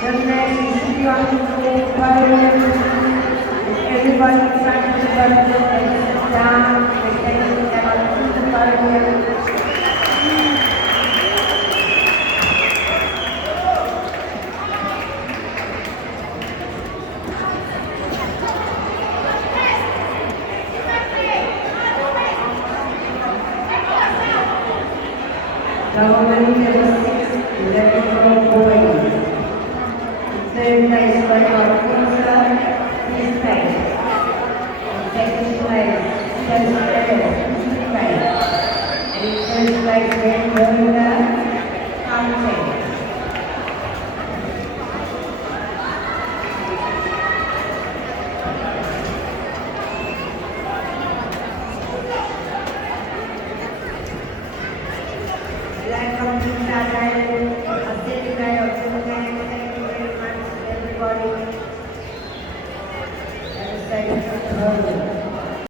The next is young pioneers. Everybody trying to learn this down. They take it out to the pioneers. Government level 6, 11 boys. Third place by Alfonso, fifth place. Second place, Chelsea, fifth place. And first place, Belinda, Fountain. Welcome to Saturday, thank you very much, everybody.